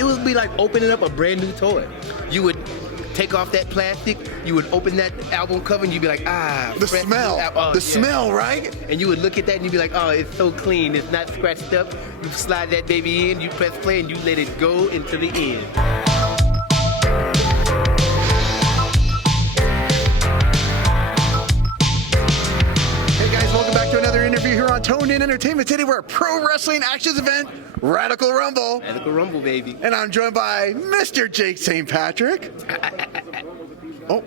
it would be like opening up a brand new toy. You would take off that plastic, you would open that album cover, and you'd be like, The smell. Smell, right? And you would look at that and you'd be like, oh, it's so clean, it's not scratched up. You slide that baby in, you press play, and you let it go into the end. Welcome back to another interview here on Toned In Entertainment. Today we're at Pro Wrestling Actions event, Radical Rumble. Radical Rumble, baby. And I'm joined by Mr. Jake St. Patrick. Oh.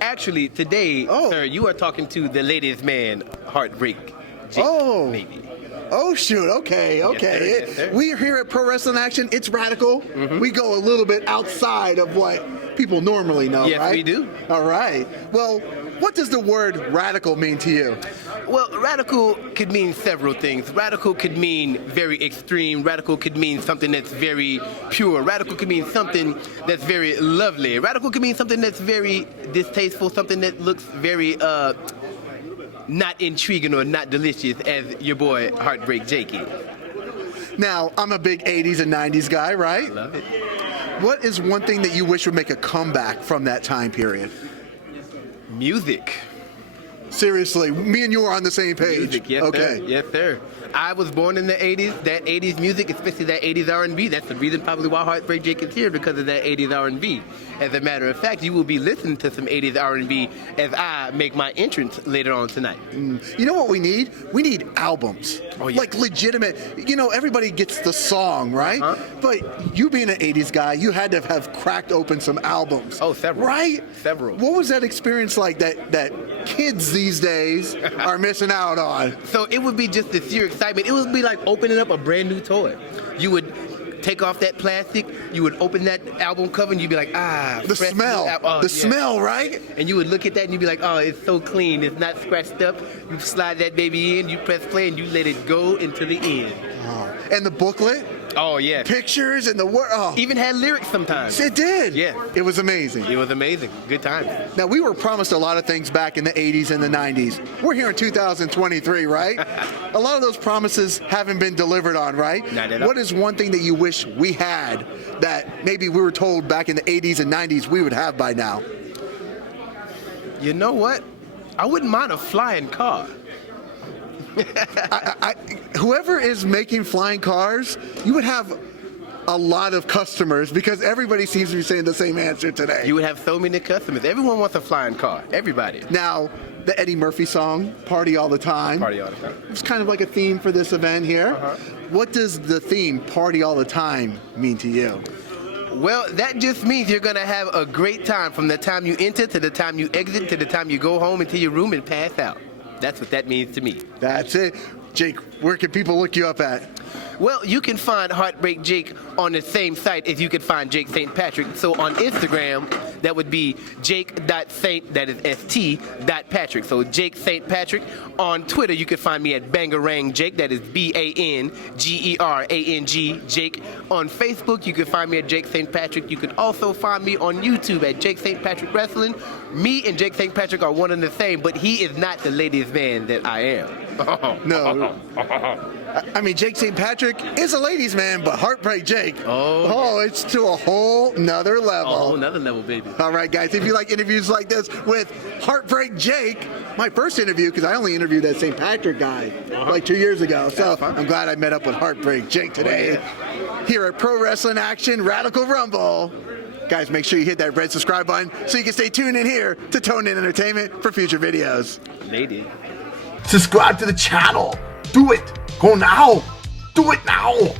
Actually, today, sir, you are talking to the ladies' man, Heartbreak Jake, baby. Oh, shoot. Okay. Yes, sir. We are here at Pro Wrestling Action. It's radical. We go a little bit outside of what people normally know, yes, right? Yes, we do. All right. Well, what does the word radical mean to you? Well, radical could mean several things. Radical could mean very extreme. Radical could mean something that's very pure. Radical could mean something that's very lovely. Radical could mean something that's very distasteful, something that looks very not intriguing or not delicious, as your boy Heartbreak Jake is. Now, I'm a big 80s and 90s guy, right? I love it. What is one thing that you wish would make a comeback from that time period? Music. Seriously, me and you are on the same page. Music, yes, okay. Sir. Yes, sir. I was born in the 80s. That 80s music, especially that 80s R&B, that's the reason probably why Heartbreak Jake is here, because of that 80s R&B. As a matter of fact, you will be listening to some 80s R&B as I make my entrance later on tonight. You know what we need? We need albums. Oh, yeah. Like legitimate. You know, everybody gets the song, right? But you being an 80s guy, you had to have cracked open some albums. Oh, several. Right? Several. What was that experience like that kids these days are missing out on? So it would be just the sheer excitement. It would be like opening up a brand new toy. You would take off that plastic, you would open that album cover, and you'd be like, The smell, right? And you would look at that and you'd be like, oh, it's so clean, it's not scratched up. You slide that baby in, you press play, and you let it go into the end. Oh. And the booklet? Oh, yeah. Pictures and the word. Oh. Even had lyrics sometimes. It did. Yeah. It was amazing. It was amazing. Good times. Now, we were promised a lot of things back in the 80s and the 90s. We're here in 2023, right? A lot of those promises haven't been delivered on, right? Not at all. What is one thing that you wish we had that maybe we were told back in the 80s and 90s we would have by now? You know what? I wouldn't mind a flying car. Whoever is making flying cars, you would have a lot of customers because everybody seems to be saying the same answer today. You would have so many customers. Everyone wants a flying car. Everybody. Now, the Eddie Murphy song, Party All the Time. Party all the time. It's kind of like a theme for this event here. What does the theme, Party All the Time, mean to you? Well, that just means you're going to have a great time from the time you enter to the time you exit to the time you go home into your room and pass out. That's what that means to me. That's it. Jake, where can people look you up at? Well, you can find Heartbreak Jake on the same site as you can find Jake St. Patrick. So on Instagram, that would be jake.saint, that is st.patrick. So Jake St. Patrick. On Twitter, you can find me at Bangarang Jake, that is BANGERANG Jake. On Facebook, you can find me at Jake St. Patrick. You can also find me on YouTube at Jake St. Patrick Wrestling. Me and Jake St. Patrick are one and the same, but he is not the ladies' man that I am. No. I mean, Jake St. Patrick is a ladies' man, but Heartbreak Jake, it's to a whole nother level. A whole nother level, baby. All right, guys, if you like interviews like this with Heartbreak Jake, my first interview, because I only interviewed that St. Patrick guy like 2 years ago, so I'm glad I met up with Heartbreak Jake today here at Pro Wrestling Action Radical Rumble. Guys, make sure you hit that red subscribe button so you can stay tuned in here to Toned In Entertainment for future videos. Lady. Subscribe to the channel. Do it. Go now. Do it now.